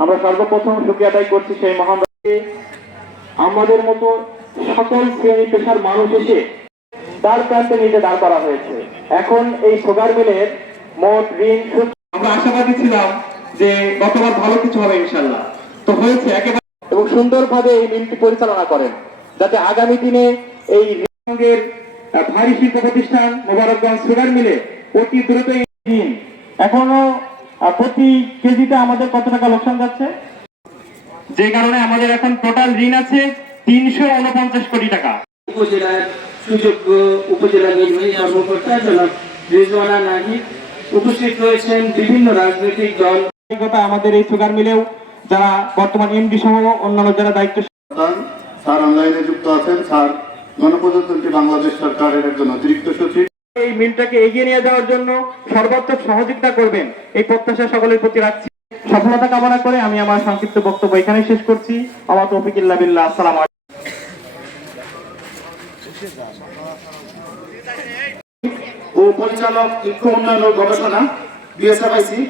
আমার সর্বপ্রথম সুক্রিয়া আদায় করছি সেই মহান আমাদের মতো সকল শ্রেণি পেশার মানুষ এসে তার প্রান্তে নিতে দাঁড় করা হয়েছে। এখন এই সুগার মিলের মোট ঋণ আমরা আশাবাদী ছিলাম যে গতবার ভালো কিছু হবে ইনশাল্লাহ। তো হয়েছে একেবারে এবং সুন্দরভাবে এই মিলটি পরিচালনা করেন যাতে আগামী দিনে এই আহ, ভারী শিল্প প্রতিষ্ঠান মোবারকগঞ্জ সুগার মিলে অতি দ্রুত ঋণ এখনও প্রতি কেজিতে আমাদের কত টাকা লোকসান যাচ্ছে? যে কারণে আমাদের এখন টোটাল ঋণ আছে তিনশো উনপঞ্চাশ কোটি টাকা। উপজেলার সুযোগ্য উপজেলা নির্বাহী কর্মকর্তা জনাব রিজওয়ানা নাহিদ উপস্থিত রয়েছেন বিভিন্ন রাজনৈতিক দল। আমাদের এই সুগার মিলেও যারা বর্তমান এমডি সহ অন্যান্য যারা দায়িত্ব স্যার অনলাইনে যুক্ত আছেন। স্যার গণপ্রজাতন্ত্রী বাংলাদেশ সরকারের একজন অতিরিক্ত সচিব। এই মিলটাকে এগিয়ে নিয়ে যাওয়ার জন্য সর্বাত্মক সহযোগিতা করবেন। এই প্রত্যাশা সকলের প্রতি রাখছি। সফলতা কামনা করে আমি আমার সংক্ষিপ্ত বক্তব্য এখানে শেষ করছি। আমার তৌফিকুল্লাহ বিল্লাহ। আসসালাম ও পরিচালক ইকো উন্নয়ন গবেষণা বিএসএফআইসি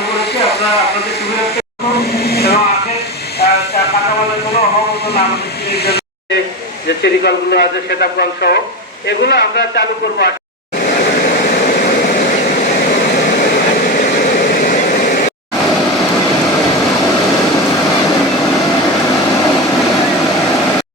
চালু করেছি আপনারা আপনাদের সুবিধার্থে কোনো আমাদের যে চেরিকলগুলো আছে সেটা সহ এগুলো আমরা চালু করব